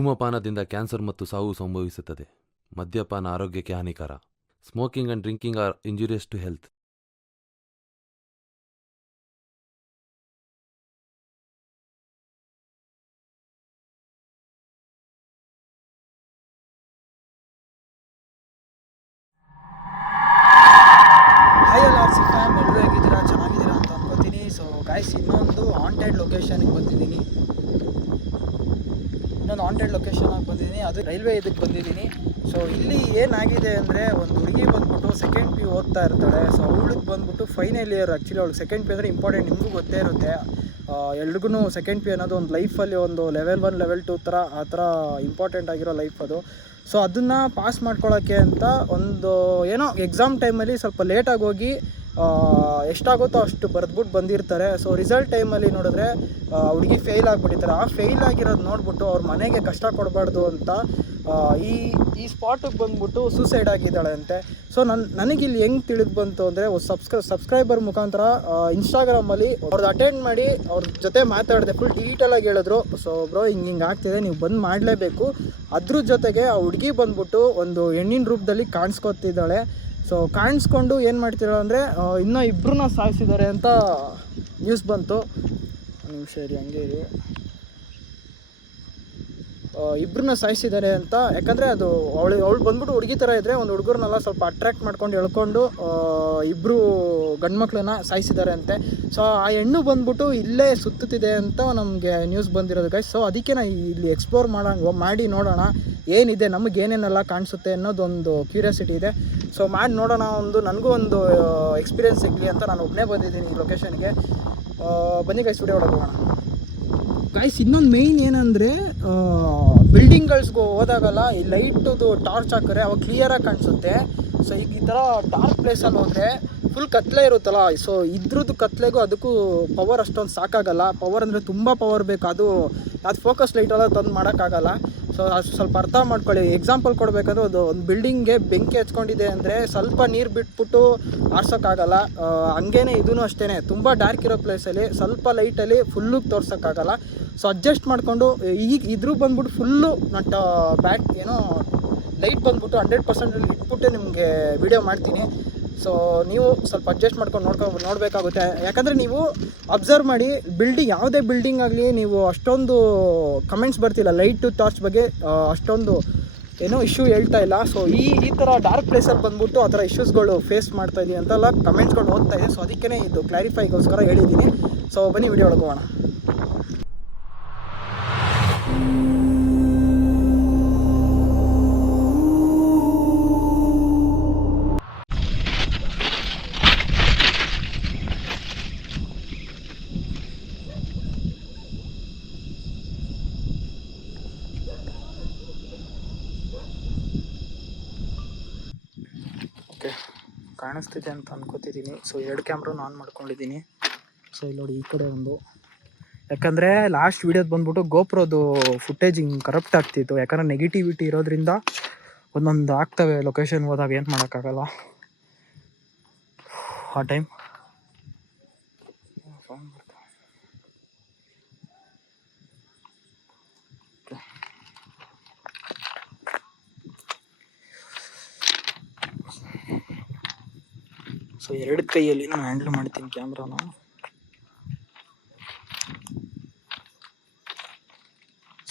ಧೂಮಪಾನದಿಂದ cancer ಮತ್ತು ಸಾವು ಸಂಭವಿಸುತ್ತದೆ. ಮದ್ಯಪಾನ ಆರೋಗ್ಯಕ್ಕೆ ಹಾನಿಕರ. Smoking and drinking are injurious to health. Hi ಎಲ್ಲ ಆರ್ ಸಿ ಫ್ಯಾಮ್, ಎಲ್ಲರೂ ಹೇಗಿದ್ದೀರಾ? ಚೆನ್ನಾಗಿದ್ದೀರಾ ಅಂತ ಅನ್ಕೋತೀನಿ. ಸೊ ಗಾಯ್ಸ್, ಇನ್ನೊಂದು ಹಾಂಟೆಡ್ ಲೊಕೇಶನ್ಗೆ ಬಂದಿದ್ದೀನಿ. ಅದು ರೈಲ್ವೆ ಇದಕ್ಕೆ ಬಂದಿದ್ದೀನಿ. ಸೊ ಇಲ್ಲಿ ಏನಾಗಿದೆ ಅಂದರೆ, ಒಂದು ಹುಡುಗಿ ಬಂದ್ಬಿಟ್ಟು ಸೆಕೆಂಡ್ ಪಿ ಓದ್ತಾ ಇರ್ತಾಳೆ. ಸೊ ಅವಳಿಗೆ ಬಂದ್ಬಿಟ್ಟು ಫೈನಲ್ ಇಯರ್. ಆ್ಯಕ್ಚುಲಿ ಅವಳು ಸೆಕೆಂಡ್ ಪಿ ಅಂದರೆ ಇಂಪಾರ್ಟೆಂಟ್, ನಿಮಗೂ ಗೊತ್ತೇ ಇರುತ್ತೆ. ಎಲ್ರಿಗೂ ಸೆಕೆಂಡ್ ಪಿ ಅನ್ನೋದು ಒಂದು ಲೈಫಲ್ಲಿ ಒಂದು ಲೆವೆಲ್ 1 ಲೆವೆಲ್ 2 ಥರ ಆ ಥರ ಇಂಪಾರ್ಟೆಂಟ್ ಆಗಿರೋ ಲೈಫ್ ಅದು. ಸೊ ಅದನ್ನು ಪಾಸ್ ಮಾಡ್ಕೊಳ್ಳೋಕ್ಕೆ ಅಂತ ಒಂದು ಏನೋ ಎಕ್ಸಾಮ್ ಟೈಮಲ್ಲಿ ಸ್ವಲ್ಪ ಲೇಟಾಗಿ ಹೋಗಿ ಎಷ್ಟಾಗುತ್ತೋ ಅಷ್ಟು ಬರೆದ್ಬಿಟ್ಟು ಬಂದಿರ್ತಾರೆ. ಸೊ ರಿಸಲ್ಟ್ ಟೈಮಲ್ಲಿ ನೋಡಿದ್ರೆ ಹುಡುಗಿ ಫೇಲ್ ಆಗಿಬಿಟ್ಟಿರ್ತಾರೆ. ಆ ಫೇಲ್ ಆಗಿರೋದು ನೋಡ್ಬಿಟ್ಟು ಅವ್ರ ಮನೆಗೆ ಕಷ್ಟ ಕೊಡಬಾರ್ದು ಅಂತ ಈ ಸ್ಪಾಟಿಗೆ ಬಂದ್ಬಿಟ್ಟು ಸೂಸೈಡ್ ಆಗಿದ್ದಾಳೆ ಅಂತೆ. ಸೊ ನನಗಿಲ್ಲಿ ಹೆಂಗೆ ತಿಳಿದು ಬಂತು ಅಂದರೆ, ಸಬ್ಸ್ಕ್ರೈಬರ್ ಮುಖಾಂತರ ಇನ್ಸ್ಟಾಗ್ರಾಮಲ್ಲಿ ಅವ್ರದ್ದು ಅಟೆಂಡ್ ಮಾಡಿ ಅವ್ರ ಜೊತೆ ಮಾತಾಡಿದೆ. ಫುಲ್ ಡೀಟೇಲಾಗಿ ಹೇಳಿದ್ರು, ಸೊ ಬ್ರೋ ಹಿಂಗೆ ಆಗ್ತಿದೆ, ನೀವು ಬಂದು ಮಾಡಲೇಬೇಕು. ಅದ್ರ ಜೊತೆಗೆ ಆ ಹುಡುಗಿ ಬಂದ್ಬಿಟ್ಟು ಒಂದು ಹೆಣ್ಣಿನ ರೂಪದಲ್ಲಿ ಕಾಣಿಸ್ಕೊತಿದ್ದಾಳೆ. ಸೊ ಕಾಣಿಸ್ಕೊಂಡು ಏನು ಮಾಡ್ತಿದ್ದಾಳೆ ಅಂದರೆ, ಇನ್ನೂ ಇಬ್ಬರನ್ನ ಸಾಯಿಸಿದ್ದಾರೆ ಅಂತ ನ್ಯೂಸ್ ಬಂತು. ನಿಮಿಷ ಇರಿ, ಹಂಗೆ ಇರಿ. ಇಬ್ಬರನ್ನ ಸಾಯಿಸಿದ್ದಾರೆ ಅಂತ. ಯಾಕಂದರೆ ಅದು ಅವಳು ಬಂದ್ಬಿಟ್ಟು ಹುಡುಗಿ ಥರ ಇದ್ದರೆ, ಒಂದು ಹುಡುಗರನ್ನೆಲ್ಲ ಸ್ವಲ್ಪ ಅಟ್ರ್ಯಾಕ್ಟ್ ಮಾಡ್ಕೊಂಡು ಎಳ್ಕೊಂಡು ಇಬ್ಬರು ಗಂಡ್ಮಕ್ಳನ್ನ ಸಾಯಿಸಿದ್ದಾರೆ ಅಂತೆ. ಸೊ ಆ ಹೆಣ್ಣು ಬಂದ್ಬಿಟ್ಟು ಇಲ್ಲೇ ಸುತ್ತುತ್ತಿದೆ ಅಂತ ನಮಗೆ ನ್ಯೂಸ್ ಬಂದಿರೋದು ಗೈಸ್. ಸೊ ಅದಕ್ಕೆ ನಾನು ಇಲ್ಲಿ ಎಕ್ಸ್ಪ್ಲೋರ್ ಮಾಡಿ ನೋಡೋಣ ಏನಿದೆ, ನಮಗೆ ಏನೇನೆಲ್ಲ ಕಾಣಿಸುತ್ತೆ ಅನ್ನೋದೊಂದು ಕ್ಯೂರಿಯಾಸಿಟಿ ಇದೆ. ಸೊ ಮಾಡಿ ನೋಡೋಣ, ನನಗೂ ಒಂದು ಎಕ್ಸ್ಪೀರಿಯೆನ್ಸ್ ಸಿಗಲಿ ಅಂತ ನಾನು ಒಬ್ಬನೇ ಬಂದಿದ್ದೀನಿ ಈ ಲೊಕೇಶನ್ಗೆ. ಬನ್ನಿ ಗೈಸ್, ವಿಡಿಯೋ ಒಳಗೆ ಹೋಗೋಣ. ಗೈಸ್, ಇನ್ನೊಂದು ಮೇಯ್ನ್ ಏನಂದರೆ, ಬಿಲ್ಡಿಂಗ್ಗಳ್ಸ್ಗೆ ಹೋದಾಗಲ್ಲ ಈ ಲೈಟದು ಟಾರ್ಚ್ ಹಾಕಿದ್ರೆ ಅವಾಗ ಕ್ಲಿಯರಾಗಿ ಕಾಣಿಸುತ್ತೆ. ಸೊ ಈಗ ಈ ಥರ ಡಾರ್ಕ್ ಪ್ಲೇಸಲ್ಲಿ ಹೋದರೆ ಫುಲ್ ಕತ್ಲೆ ಇರುತ್ತಲ್ಲ. ಸೊ ಇದ್ರದ್ದು ಕತ್ಲೆಗೂ ಅದಕ್ಕೂ ಪವರ್ ಅಷ್ಟೊಂದು ಸಾಕಾಗಲ್ಲ. ಪವರ್ ಅಂದರೆ ತುಂಬ ಪವರ್ ಬೇಕು. ಅದು ಫೋಕಸ್ ಲೈಟೆಲ್ಲ ತಂದು ಮಾಡೋಕ್ಕಾಗಲ್ಲ. ಸೊ ಅದು ಸ್ವಲ್ಪ ಅರ್ಥ ಮಾಡ್ಕೊಳ್ಳಿ. ಎಕ್ಸಾಂಪಲ್ ಕೊಡಬೇಕಾದ್ರೆ, ಒಂದು ಬಿಲ್ಡಿಂಗ್ಗೆ ಬೆಂಕಿ ಹಚ್ಕೊಂಡಿದೆ ಅಂದರೆ ಸ್ವಲ್ಪ ನೀರು ಬಿಟ್ಬಿಟ್ಟು ಆರ್ಸೋಕ್ಕಾಗಲ್ಲ. ಹಂಗೇನೆ ಇದೂ ಅಷ್ಟೇ, ತುಂಬ ಡಾರ್ಕ್ ಇರೋ ಪ್ಲೇಸಲ್ಲಿ ಸ್ವಲ್ಪ ಲೈಟಲ್ಲಿ ಫುಲ್ಲು ತೋರ್ಸೋಕ್ಕಾಗಲ್ಲ. ಸೊ ಅಡ್ಜಸ್ಟ್ ಮಾಡಿಕೊಂಡು ಈಗ ಇದ್ರೂ ಬಂದ್ಬಿಟ್ಟು ಫುಲ್ಲು ಏನೋ ಲೈಟ್ ಬಂದ್ಬಿಟ್ಟು 100% ಇಟ್ಬಿಟ್ಟು ನಿಮಗೆ ವಿಡಿಯೋ ಮಾಡ್ತೀನಿ. ಸೊ ನೀವು ಸ್ವಲ್ಪ ಅಡ್ಜಸ್ಟ್ ಮಾಡ್ಕೊಂಡು ನೋಡಬೇಕಾಗುತ್ತೆ. ಯಾಕಂದರೆ ನೀವು ಅಬ್ಸರ್ವ್ ಮಾಡಿ, ಯಾವುದೇ ಬಿಲ್ಡಿಂಗ್ ಆಗಲಿ ನೀವು ಅಷ್ಟೊಂದು ಕಮೆಂಟ್ಸ್ ಬರ್ತಿಲ್ಲ ಲೈಟು ಟಾರ್ಚ್ ಬಗ್ಗೆ, ಅಷ್ಟೊಂದು ಏನೋ ಇಶ್ಯೂ ಹೇಳ್ತಾ ಇಲ್ಲ. ಸೊ ಈ ಥರ ಡಾರ್ಕ್ ಪ್ಲೇಸಲ್ಲಿ ಬಂದ್ಬಿಟ್ಟು ಆ ಥರ ಇಶ್ಯೂಸ್ಗಳು ಫೇಸ್ ಮಾಡ್ತಾಯಿದ್ದೀನಿ ಅಂತೆಲ್ಲ ಕಮೆಂಟ್ಸ್ಗಳು ಓದ್ತಾ ಇದೆ. ಸೊ ಅದಕ್ಕೇ ಇದು ಕ್ಲಾರಿಫೈಗೋಸ್ಕರ ಹೇಳಿದ್ದೀನಿ. ಸೊ ಬನ್ನಿ ವಿಡಿಯೋ ಒಳಗೆ ಹೋಗೋಣ. ಕಾಣಿಸ್ತಿದೆ ಅಂತ ಅನ್ಕೋತಿದ್ದೀನಿ. ಸೊ 2 ಕ್ಯಾಮ್ರಾನು ಆನ್ ಮಾಡ್ಕೊಂಡಿದ್ದೀನಿ. ಸೊ ಇಲ್ಲಿ ನೋಡಿ, ಈ ಕಡೆ ಒಂದು, ಯಾಕಂದರೆ ಲಾಸ್ಟ್ ವೀಡಿಯೋದು ಬಂದ್ಬಿಟ್ಟು ಗೋಪ್ರೋದು ಫುಟೇಜ್ ಹಿಂಗೆ ಕರಪ್ಟ್ ಆಗ್ತಿತ್ತು. ಯಾಕಂದರೆ ನೆಗೆಟಿವಿಟಿ ಇರೋದ್ರಿಂದ ಒಂದೊಂದು ಆಗ್ತವೆ ಲೊಕೇಶನ್ಗೆ ಹೋದಾಗ, ಏನು ಮಾಡೋಕ್ಕಾಗಲ್ಲ ಆ ಟೈಮ್. ಸೊ 2 ಕೈಯಲ್ಲಿ ನಾನು ಹ್ಯಾಂಡಲ್ ಮಾಡ್ತೀನಿ ಕ್ಯಾಮ್ರಾನ.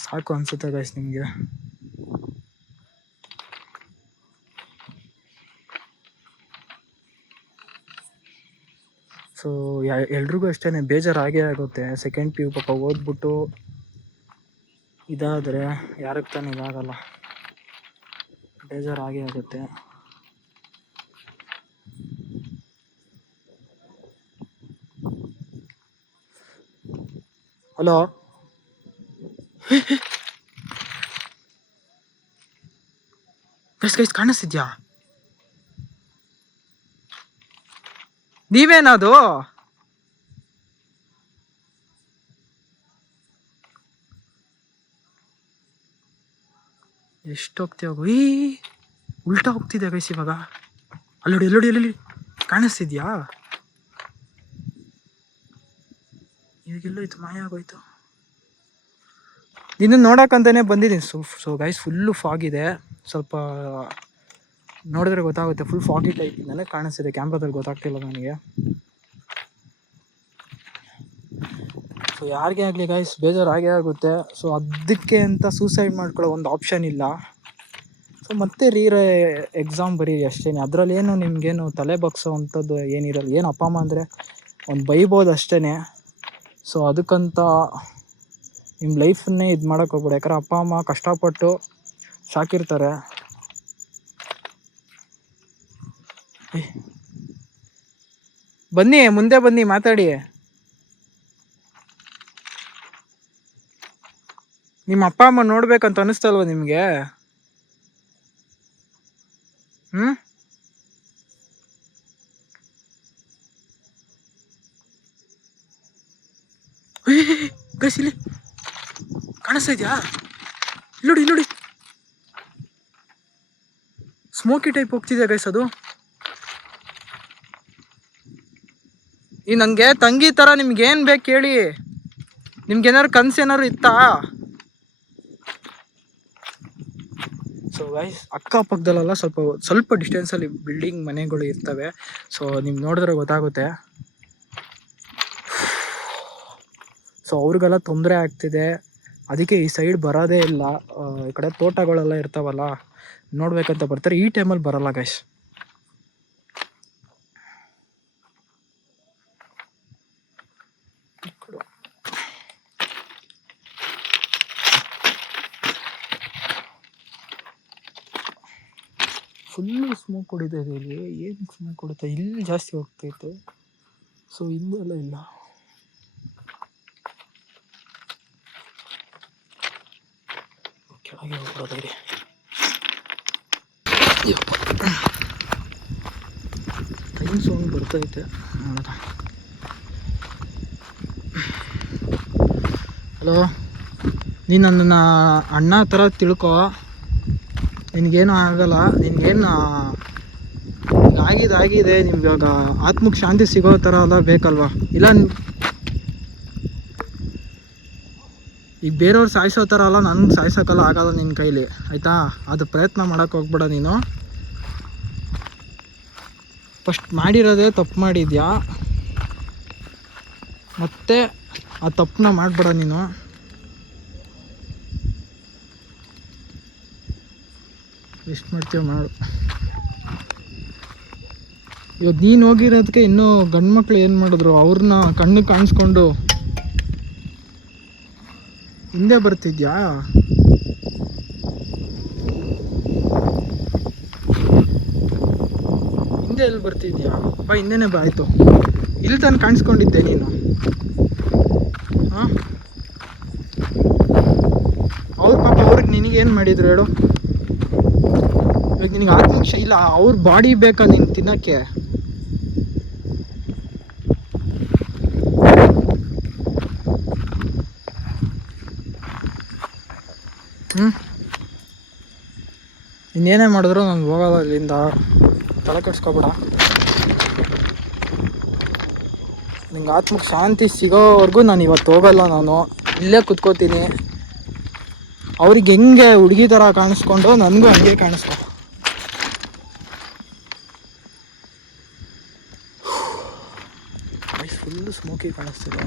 ಸಾಕು ಅನಿಸುತ್ತೆ ಗೈಸ್ ನಿಮಗೆ. ಸೊ ಎಲ್ರಿಗೂ ಅಷ್ಟೇ ಬೇಜಾರಾಗೇ ಆಗುತ್ತೆ. ಸೆಕೆಂಡ್ ಪಿ ಯು ಪಾಪ ಓದ್ಬಿಟ್ಟು ಇದಾದರೆ ಯಾರಿಗೆ ತಾನೇ ಇದಾಗಲ್ಲ, ಬೇಜಾರಾಗೇ ಆಗುತ್ತೆ. ಹಲೋ, ಗೈಸ್ ಕಾಣಿಸ್ತಿದ್ಯಾ? ನೀವೇನದು? ಎಷ್ಟು ಹೋಗ್ತೀಯ? ಉಲ್ಟಾ ಹೋಗ್ತಿದ್ಯಾ ಗೈಸ್ ಇವಾಗ. ಅಲ್ಲೋಡಿ ಕಾಣಿಸ್ತಿದ್ಯಾ? ಇವಾಗೆಲ್ಲೋ ಇದು ಮಾಯ ಆಗೋಯ್ತು. ಇನ್ನು ನೋಡೋಕ್ಕಂತಲೇ ಬಂದಿದ್ದೀನಿ. ಸೊ ಗೈಸ್ ಫುಲ್ಲು ಫಾಗ್ ಇದೆ. ಸ್ವಲ್ಪ ನೋಡಿದ್ರೆ ಗೊತ್ತಾಗುತ್ತೆ, ಫುಲ್ ಫಾಗಿ ಟೈಪ್ ನನಗೆ ಕಾಣಿಸ್ತಿದೆ, ಕ್ಯಾಮ್ರಾದಲ್ಲಿ ಗೊತ್ತಾಗ್ತಿಲ್ಲ ನನಗೆ. ಸೊ ಯಾರಿಗೇ ಆಗಲಿ ಗೈಸ್ ಬೇಜಾರು ಆಗೇ ಆಗುತ್ತೆ. ಸೊ ಅದಕ್ಕೆ ಅಂತ ಸೂಸೈಡ್ ಮಾಡ್ಕೊಳ್ಳೋ ಒಂದು ಆಪ್ಷನ್ ಇಲ್ಲ. ಸೊ ಮತ್ತೆ ಎಕ್ಸಾಮ್ ಬರೀರಿ ಅಷ್ಟೇ. ಅದರಲ್ಲಿ ಏನು ನಿಮಗೇನು ತಲೆ ಬಗ್ಸೋ ಅಂಥದ್ದು ಏನಿರಲ್ಲ. ಏನು ಅಪ್ಪ ಅಮ್ಮ ಅಂದರೆ ಒಂದು ಬೈಬೋದು ಅಷ್ಟೇ. ಸೊ ಅದಕ್ಕಂತ ನಿಮ್ಮ ಲೈಫನ್ನೇ ಇದು ಮಾಡೋಕ್ಕೆ ಹೋಗ್ಬೇಡಿ. ಯಾಕಂದ್ರೆ ಅಪ್ಪ ಅಮ್ಮ ಕಷ್ಟಪಟ್ಟು ಸಾಕಿರ್ತಾರೆ. ಬನ್ನಿ, ಮುಂದೆ ಬನ್ನಿ, ಮಾತಾಡಿ. ನಿಮ್ಮ ಅಪ್ಪ ಅಮ್ಮ ನೋಡ್ಬೇಕಂತ ಅನಿಸ್ತಲ್ವ ನಿಮಗೆ? ಗೈಸ್ ಇಲ್ಲಿ ಕಾಣಿಸ್ತಾ ಇದೆಯಾ? ಇಲ್ಲೋಡಿ ಇಲ್ಲೋಡಿ, ಸ್ಮೋಕಿ ಟೈಪ್ ಹೋಗ್ತಿದೆ ಗೈಸ್ ಅದು. ಈ ನನಗೆ ತಂಗಿ ಥರ ನಿಮ್ಗೇನು ಬೇಕು ಕೇಳಿ. ನಿಮ್ಗೇನಾದ್ರು ಕನಸು ಏನಾದ್ರು ಇತ್ತಾ? ಸೊ ಗೈಸ್ ಅಕ್ಕಪಕ್ಕದಲ್ಲೆಲ್ಲ ಸ್ವಲ್ಪ ಡಿಸ್ಟೆನ್ಸಲ್ಲಿ ಬಿಲ್ಡಿಂಗ್ ಮನೆಗಳು ಇರ್ತವೆ. ಸೊ ನಿಮ್ಗೆ ನೋಡಿದ್ರೆ ಗೊತ್ತಾಗುತ್ತೆ. ಸೊ ಅವ್ರಿಗೆಲ್ಲ ತೊಂದರೆ ಆಗ್ತಿದೆ, ಅದಕ್ಕೆ ಈ ಸೈಡ್ ಬರೋದೇ ಇಲ್ಲ. ಈ ಕಡೆ ತೋಟಗಳೆಲ್ಲ ಇರ್ತಾವಲ್ಲ, ನೋಡ್ಬೇಕಂತ ಬರ್ತಾರೆ. ಈ ಟೈಮಲ್ಲಿ ಬರಲ್ಲ ಗೈಸ್. ಫುಲ್ಲು ಸ್ಮೋಕ್ ಹೊಡಿತಾ ಇದೆ ಇಲ್ಲಿ. ಏನು ಸ್ಮೋಕ್ ಹೊಡಿತಾ, ಇಲ್ಲಿ ಜಾಸ್ತಿ ಹೋಗ್ತೈತೆ. ಸೊ ಇಲ್ಲೆಲ್ಲ ಇಲ್ಲ. ಕೆಳಗೆ ಹೋಗ್ಬೋದಾಗಿದೆ. ಟ್ರೈನ್ ಸೌಂಡ್ ಬರ್ತೈತೆ. ಹಲೋ, ನೀನು ನನ್ನನ್ನು ಅಣ್ಣ ಥರ ತಿಳ್ಕೊ. ನಿನಗೇನು ಆಗಲ್ಲ. ನಿನಗೇನು ಆಗಿದೆ. ನಿಮ್ಗೆ ಇವಾಗ ಆತ್ಮಕ್ಕೆ ಶಾಂತಿ ಸಿಗೋ ಥರ ಎಲ್ಲ ಬೇಕಲ್ವ? ಇಲ್ಲ ಈಗ ಬೇರೆಯವ್ರು ಸಾಯಿಸೋ ಥರ ಅಲ್ಲ, ನನಗೆ ಸಾಯಿಸೋಕ್ಕಲ್ಲ ಆಗಲ್ಲ ನಿನ್ನ ಕೈಲಿ, ಆಯಿತಾ? ಅದು ಪ್ರಯತ್ನ ಮಾಡೋಕ್ಕೆ ಹೋಗ್ಬೇಡ ನೀನು. ಫಸ್ಟ್ ಮಾಡಿರೋದೇ ತಪ್ಪು ಮಾಡಿದ್ಯಾ, ಮತ್ತೆ ಆ ತಪ್ಪನ್ನ ಮಾಡಬೇಡ ನೀನು. ಎಷ್ಟು ಮಾಡ್ತೀವ ಮಾಡು. ಇವಾಗ ನೀನು ಹೋಗಿರೋದಕ್ಕೆ ಇನ್ನೂ ಗಂಡು ಮಕ್ಳು ಏನು ಮಾಡಿದ್ರು, ಅವ್ರನ್ನ ಕಣ್ಣು ಕಾಣಿಸ್ಕೊಂಡು ಹಿಂದೆ ಬರ್ತಿದ್ಯಾ? ಹಿಂದೆ ಎಲ್ಲಿ ಬರ್ತಿದ್ಯಾ? ಬಾ, ಹಿಂದೆನೇ ಬಾ. ಆಯಿತು, ಇಲ್ಲಿ ತಾನು ಕಾಣಿಸ್ಕೊಂಡಿದ್ದೆ ನೀನು. ಹಾಂ, ಅವ್ರ ಪಾಪ ಅವ್ರಿಗೆ ನಿನಗೇನು ಮಾಡಿದ್ರು ಹೇಳು? ಇವಾಗ ನಿನಗೆ ಆತ್ಮಕ್ಷ ಇಲ್ಲ, ಅವ್ರ ಬಾಡಿ ಬೇಕಾ ನೀನು ತಿನ್ನೋಕ್ಕೆ? ಇನ್ನೇನೇ ಮಾಡಿದ್ರು ನಾನು ಹೋಗಲ್ಲ ಇಲ್ಲಿಂದ, ತಲೆ ಕೆಡ್ಸ್ಕೊಬೇಡ. ನಿಂಗೆ ಆತ್ಮಕ್ಕೆ ಶಾಂತಿ ಸಿಗೋವರೆಗೂ ನಾನು ಇವತ್ತು ಹೋಗಲ್ಲ. ನಾನು ಇಲ್ಲೇ ಕುತ್ಕೋತೀನಿ. ಅವ್ರಿಗೆ ಹೆಂಗೆ ಹುಡುಗಿ ಥರ ಕಾಣಿಸ್ಕೊಂಡು ನನಗೂ ಹಂಗೆ ಕಾಣಿಸ್ಕೊ. ಫುಲ್ಲು ಸ್ಮೋಕಿ ಕಾಣಿಸ್ತಿದೆ.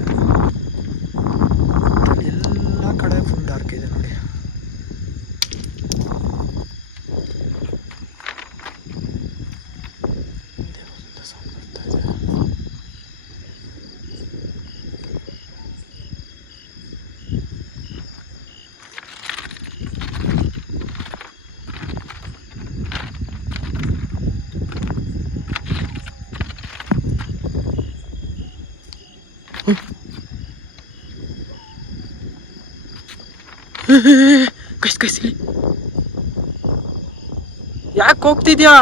ಎಲ್ಲ ಕಡೆ ಫುಲ್ ಡಾರ್ಕ್ ಇದೆ ನೋಡಿ. ಕೈಲಿ ಯಾಕೆ ಹೋಗ್ತಿದ್ಯಾ?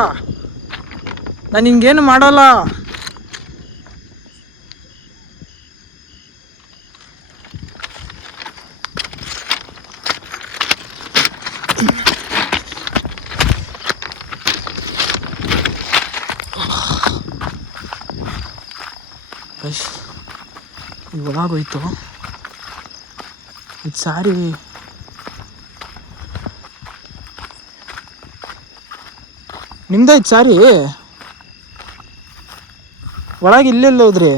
ನಾನು ಹಿಂಗೇನು ಮಾಡಲ್ಲ. ಒಳಗೋಯ್ತು. ಇದು ಸಾರಿ ನಿಮ್ದಾಯ್ತು ಸಾರಿ ಒಳಗೆ ಇಲ್ಲೆಲ್ಲ ಹೋದ್ರಿ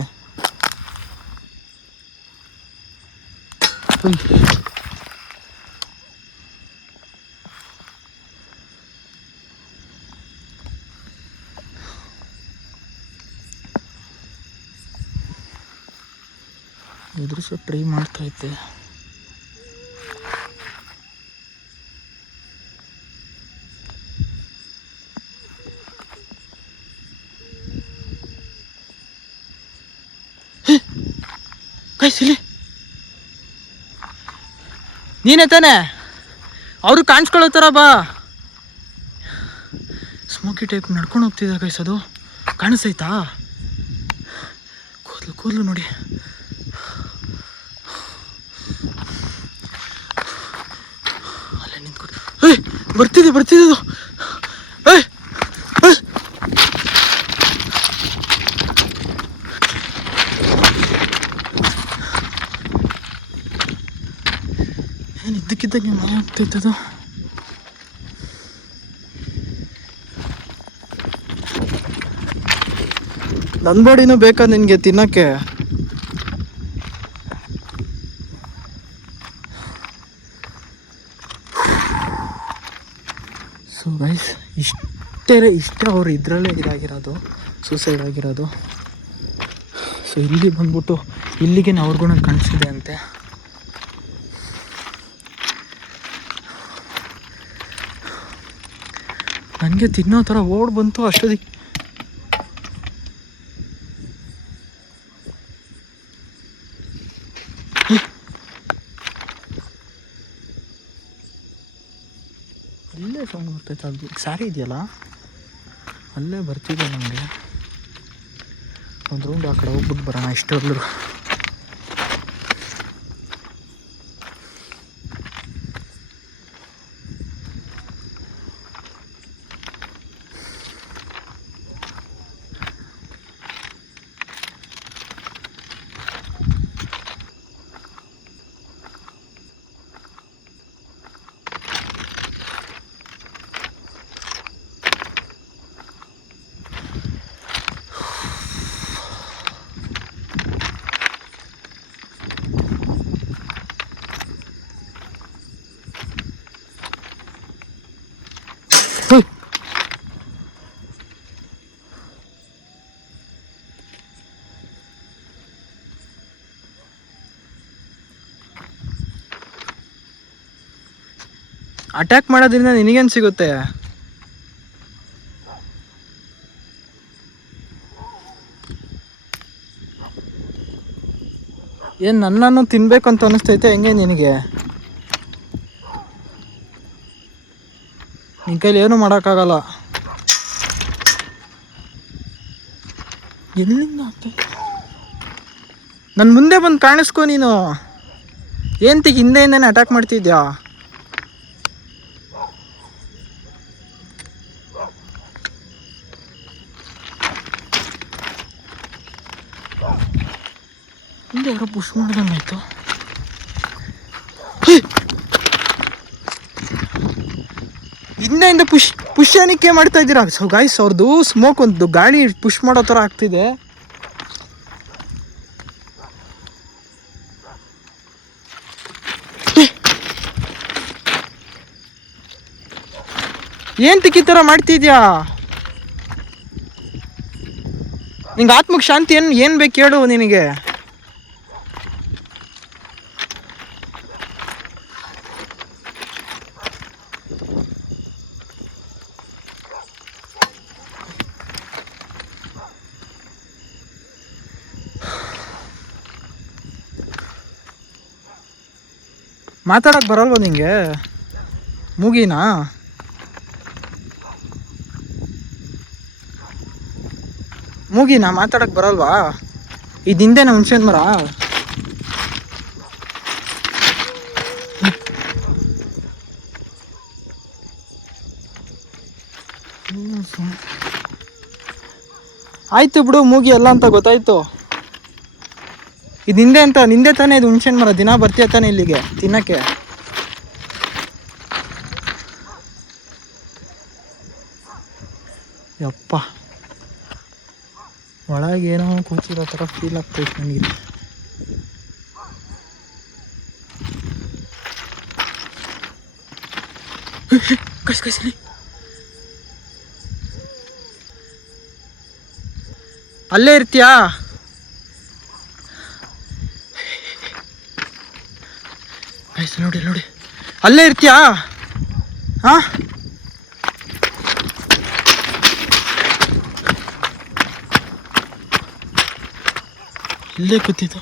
ಎದುರಿಸೋ ಟ್ರೈ ಮಾಡ್ತೈತೆ. ಕೈಸಿಲಿ ನೀನೇ ತಾನೆ ಅವರು ಕಾಣಿಸ್ಕೊಳ್ಳೋತಾರ ಬಾ. ಸ್ಮೋಕಿ ಟೈಪ್ ನಡ್ಕೊಂಡು ಹೋಗ್ತಿದ್ದ ಕೈಸ್, ಅದು ಕಾಣಿಸ್ತೈತಾ? ಕೂದಲು ನೋಡಿ. ಅಲ್ಲೇ ನಿಂತ್ಕೊಂಡು ಬರ್ತಿದೆ ಅದು. ಏನು ಇದ್ದಕ್ಕಿದ್ದಂಗೆ ಮನೆ ಆಗ್ತೈತದು. ನನ್ನ ಬಾಡಿನೂ ಬೇಕಾ ನಿನಗೆ ತಿನ್ನೋಕ್ಕೆ? ಸೊ ಗೈಸ್, ಇಷ್ಟೇ ಅವ್ರು ಇದರಲ್ಲೇ ಇದಾಗಿರೋದು, ಸೂಸೈಡ್ ಆಗಿರೋದು. ಸೊ ಇಲ್ಲಿ ಬಂದ್ಬಿಟ್ಟು ಇಲ್ಲಿಗೆ ಅವ್ರಿಗೂ ಕಾಣಿಸಿದೆ ಅಂತೆ. ನನಗೆ ತಿನ್ನೋ ಥರ ಓಡ್ ಬಂತು ಅಷ್ಟೊತ್ತಿಗೆ. ಅಲ್ಲೇ ಸೌಂಡ್ ಬರ್ತೈತೆ, ಅದು ಸಾರಿ ಇದೆಯಲ್ಲ ಅಲ್ಲೇ ಬರ್ತಿದೆ ನಮಗೆ. ಒಂದು ರೌಂಡ್ ಆ ಕಡೆ ಹೋಗ್ಬಿಟ್ಟು ಬರೋಣ ಇಷ್ಟೊಂದು. ಅಟ್ಯಾಕ್ ಮಾಡೋದ್ರಿಂದ ನಿನಗೇನು ಸಿಗುತ್ತೆ? ಏನು ನನ್ನನ್ನು ತಿನ್ಬೇಕು ಅಂತ ಅನಿಸ್ತೈತೆ ಹೆಂಗೆ ನಿನಗೆ? ನಿನ್ನ ಕೈಲಿ ಏನೂ ಮಾಡೋಕ್ಕಾಗಲ್ಲ. ಎಲ್ಲಿಂದ ನನ್ನ ಮುಂದೆ ಬಂದು ಕಾಣಿಸ್ಕೊ ನೀನು. ಏಂತಿಗೆ ಹಿಂದೆಯಿಂದನೇ ಅಟ್ಯಾಕ್ ಮಾಡ್ತಿದ್ಯಾ? ಹಿಂದೆ ಯಾರೋ ಪುಷ್ ಮಾಡ್ದಂಗಾಯ್ತು. ಹಿಂದೆಯಿಂದ ಪುಷ್ ಏನಕ್ಕೆ ಮಾಡ್ತಾ ಇದ್ದೀರಾ? ಸೊ ಗಾಯ್ಸ್, ಅವ್ರದ್ದು ಸ್ಮೋಕ್ ಒಂದು ಗಾಳಿ ಪುಷ್ ಮಾಡೋ ಥರ ಆಗ್ತಿದೆ. ಏನ್ ತಿಕ್ಕಿ ಥರ ಮಾಡ್ತಿದ್ಯಾ? ನಿಂಗೆ ಆತ್ಮಕ್ಕೆ ಶಾಂತಿ ಏನು ಬೇಕು ಹೇಳು ನಿನಗೆ? ಮಾತಾಡೋಕೆ ಬರಲ್ವ ನಿಂಗೆ? ಮೂಗಿನಾ? ಮಾತಾಡೋಕೆ ಬರಲ್ವಾ? ಇದು ಹಿಂದೆನ ಹುಣ್ಸೆನ್ ಮರ? ಆಯ್ತು ಬಿಡು, ಮೂಗಿ ಎಲ್ಲ ಅಂತ ಗೊತ್ತಾಯ್ತು. ಇದು ನಿಂದೆ ತಾನೇ? ಇದು ಹುಣ್ಸೆನ್ ಮರ. ದಿನ ಬರ್ತೀಯ ತಾನೆ ಇಲ್ಲಿಗೆ ತಿನ್ನಕ್ಕೆ? ಯಪ್ಪ ಒಳಗೆ ಏನೋ ಕೂಚಿರೋ ಥರ ಫೀಲ್ ಆಗ್ತೈತೆ ನನಗೆ. ಕಸ್ಲಿ ಅಲ್ಲೇ ಇರ್ತೀಯಾ? ನೋಡಿ ನೋಡಿ ಅಲ್ಲೇ ಇರ್ತೀಯಾ? ಹಾ ಇಲ್ಲೇ ಕೂತಿದ್ದು.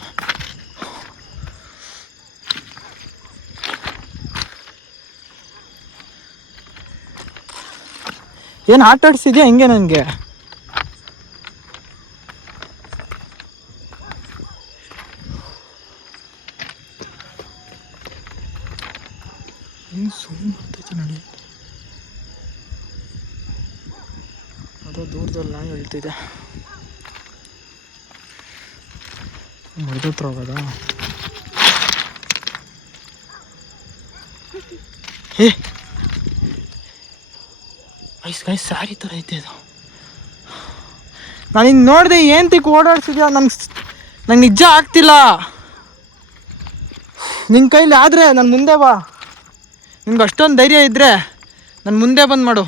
ಏನು ಆಟ ಆಡಿಸಿದ್ಯಾ ಹೆಂಗೆ ನನಗೆ? ಏನು ಸುಮ್ಮನೆ ಆಗ್ತೈತೆ ನೋಡಿ. ಅದು ದೂರದಲ್ಲಿ ನಾನು ಹೇಳ್ತಿದ್ದೆ ಮರ್ದತ್ರ ಹೋಗೋದಾ? ಏ ಗೈಸ್ ಸ್ಯಾರಿ ಥರ ಐತೆ ಅದು. ನಾನು ಇನ್ನು ನೋಡಿದೆ ಏನು ತಿಕ್ ಓಡಾಡ್ಸಿದ್ಯಾ? ನಂಗೆ ನಿಜ ಆಗ್ತಿಲ್ಲ. ನಿನ್ನ ಕೈಲಿ ಆದರೆ ನನ್ನ ಮುಂದೆ ಬಾ. ನಿಮ್ಗೆ ಅಷ್ಟೊಂದು ಧೈರ್ಯ ಇದ್ದರೆ ನನ್ನ ಮುಂದೆ ಬಂದು ಮಾಡು.